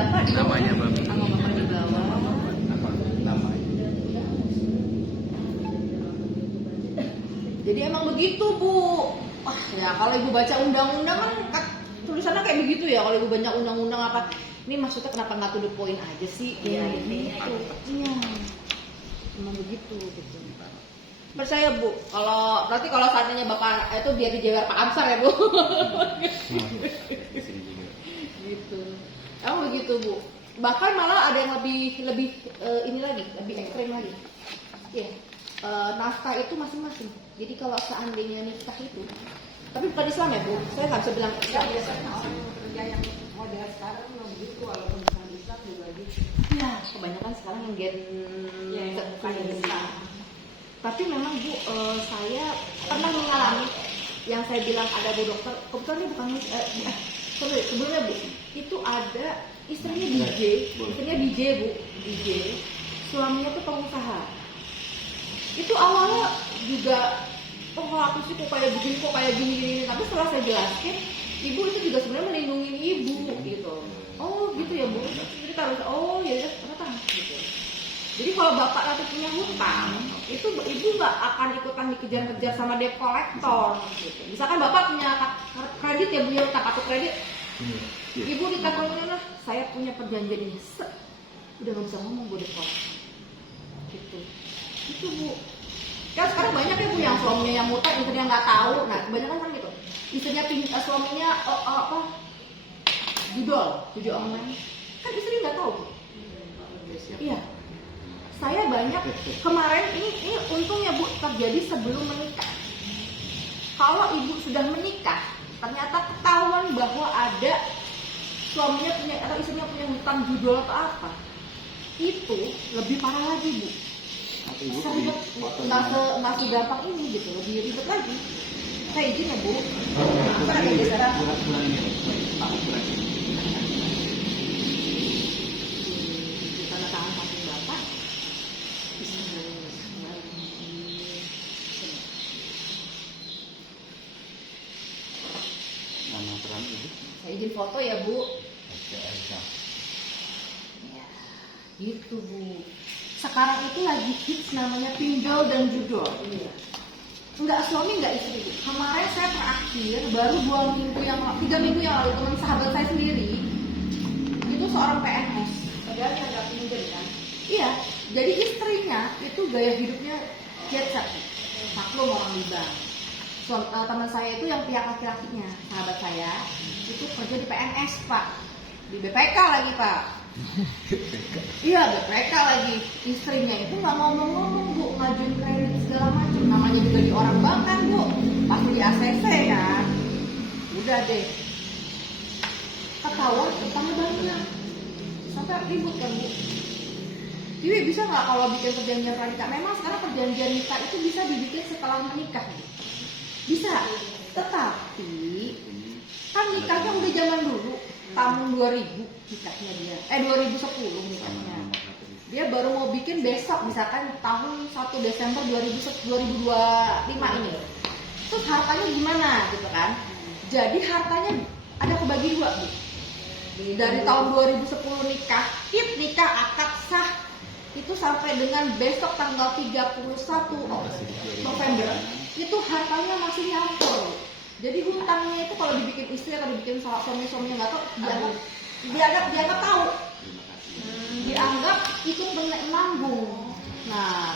bapak di bawah. Namanya bapak. Nama bapak di bawah. Apa namanya? Jadi emang begitu Bu. Wah ya kalau ibu baca undang-undang kan tulisannya kayak begitu ya. Kalau ibu baca undang-undang apa? Ini maksudnya kenapa nggak to the point aja sih? Iya, intinya itu. Iya. Emang begitu gitu. Percaya Bu, berarti kalau seandainya bapak itu biar dijewer Pak Amsar ya Bu. Gitu. Emang begitu Bu. Bahkan malah ada yang lebih ini lagi, lebih ekstrem lagi. Iya. Nafkah itu masing-masing. Jadi kalau seandainya nikah itu, tapi bukan Islam ya Bu. Saya nggak bisa bilang Islam. Biasanya orang kerja yang model sekarang memang gitu, walaupun bukan Islam juga gitu. Ya, kebanyakan sekarang yang gen Ya, yang bukan Islam. Tapi memang Bu, saya pernah mengalami yang saya bilang ada Bu dokter, kebetulan dia bukan sebelumnya Bu, itu ada istrinya DJ Bu, DJ, suaminya tuh pengusaha. Itu awalnya juga, oh aku sih kok kayak gini, tapi setelah saya jelaskan, ibu itu juga sebenarnya melindungi ibu gitu. Oh gitu ya Bu, jadi harus, oh ya ternyata gitu. Jadi kalau bapak nanti punya hutang, itu ibu nggak akan ikutan dikejar-kejar sama debt collector. Gitu. Misalkan bapak punya kredit ya Bu, ya utang kartu kredit, ibu ditelepon, saya punya perjanjian ini, udah nggak bisa ngomong Bu debt collector. Gitu. Itu Bu. Kan sekarang banyak ya Bu yang suaminya yang ngutang, istrinya nggak tahu. Nah kebanyakan kan gitu. Istrinya suaminya judi online, kan istri nggak tahu Bu. Iya. Saya banyak kemarin ini untungnya Bu terjadi sebelum menikah. Kalau ibu sudah menikah, ternyata ketahuan bahwa ada suaminya punya atau istrinya punya hutang judul atau apa, itu lebih parah lagi Bu. Seribet, nggak segampang ini gitu, lebih ribet lagi. Saya izin ya Bu. Apa ada bicara? Tanda tangan samping bapak. Nama peran ibu? Saya izin foto ya Bu. Ya, gitu Bu. Sekarang itu lagi hits namanya pinjol dan judol. Iya. Enggak suami enggak istri. Kemarin saya terakhir baru 3 minggu yang lalu teman sahabat saya sendiri itu seorang PNS. Padahal dia nggak pinjol kan? Iya. Jadi istrinya itu gaya hidupnya jet set. Maklum orang di bank. Teman saya itu yang pihak laki-lakinya, sahabat saya itu kerja di PNS Pak, di BPK lagi Pak. Iya BPK lagi. Istrinya itu nggak ngomong-ngomong Bu, ngajuin kredit segala macam. Namanya juga di orang bank kan Bu, pasti di ACC kan. Udah deh, ketahuan utangnya banyak, sampai ribut kan Bu. Jadi bisa nggak kalau bikin perjanjian pranikah? Memang sekarang perjanjian nikah itu bisa dibikin setelah menikah. Bisa, tetapi kan nikahnya udah zaman dulu, tahun 2000 nikahnya dia, 2010 nikahnya. Dia baru mau bikin besok, misalkan tahun 1 Desember 2025 ini. Terus hartanya gimana gitu kan? Jadi hartanya ada kebagi dua Bu. Dari tahun 2010 nikah akad sah itu sampai dengan besok tanggal 31 November itu hartanya masih nyampur. Jadi hutangnya itu kalau dibikin istri atau dibikin suami-suaminya nggak tahu, dianggap tahu, dianggap ikut menanggung. Nah